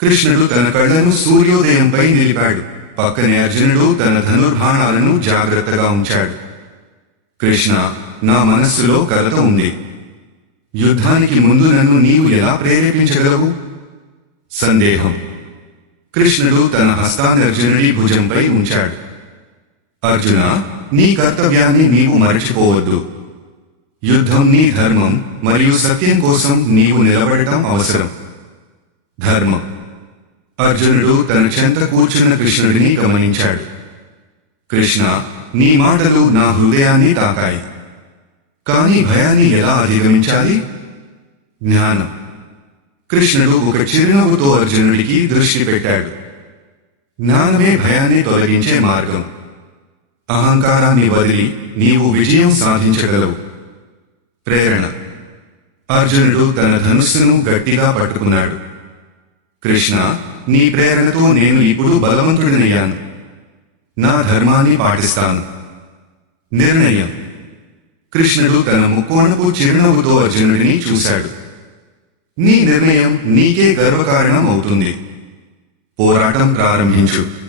కృష్ణుడు తన కళ్ళను సూర్యోదయంపై నిలిపాడు. పక్కనే అర్జునుడు తన ధనుర్బాణాలను జాగ్రత్తగా ఉంచాడు. కృష్ణ, నా మనస్సులో కలత ఉంది. యుద్ధానికి ముందు నన్ను నీవు ఎలా ప్రేరేపించగలవు? సందేహం. కృష్ణుడు తన హస్తాన్ని అర్జునుడి భుజంపై ఉంచాడు. అర్జున, నీ కర్తవ్యాన్ని నీవు మరచిపోవద్దు. యుద్ధం నీ ధర్మం మరియు సత్యం కోసం నీవు నిలబడటం అవసరం. ధర్మం. అర్జునుడు తన చెంత కూర్చున్న కృష్ణుడిని గమనించాడు. కృష్ణ, నీ మాటలు నా హృదయాన్ని తాకాయి. కానీ భయాన్ని ఎలా అధిగమించాలి? జ్ఞానం. కృష్ణుడు ఒక చిరునవ్వుతో అర్జునుడికి దృష్టి పెట్టాడు. జ్ఞానమే భయాన్ని తొలగించే మార్గం. అహంకారాన్ని వదిలి నీవు విజయం సాధించగలవు. ప్రేరణ. అర్జునుడు తన ధనుస్సును గట్టిగా పట్టుకున్నాడు. కృష్ణ, నీ ప్రేరణతో నేను ఇప్పుడు బలవంతుడినయ్యాను. నా ధర్మాన్ని పాటిస్తాను. నిర్ణయం. కృష్ణుడు తన ముక్కోణపు చిరునవ్వుతో అర్జునుడిని చూశాడు. నీ నిర్ణయం నీకే గర్వకారణం అవుతుంది. పోరాటం ప్రారంభించు.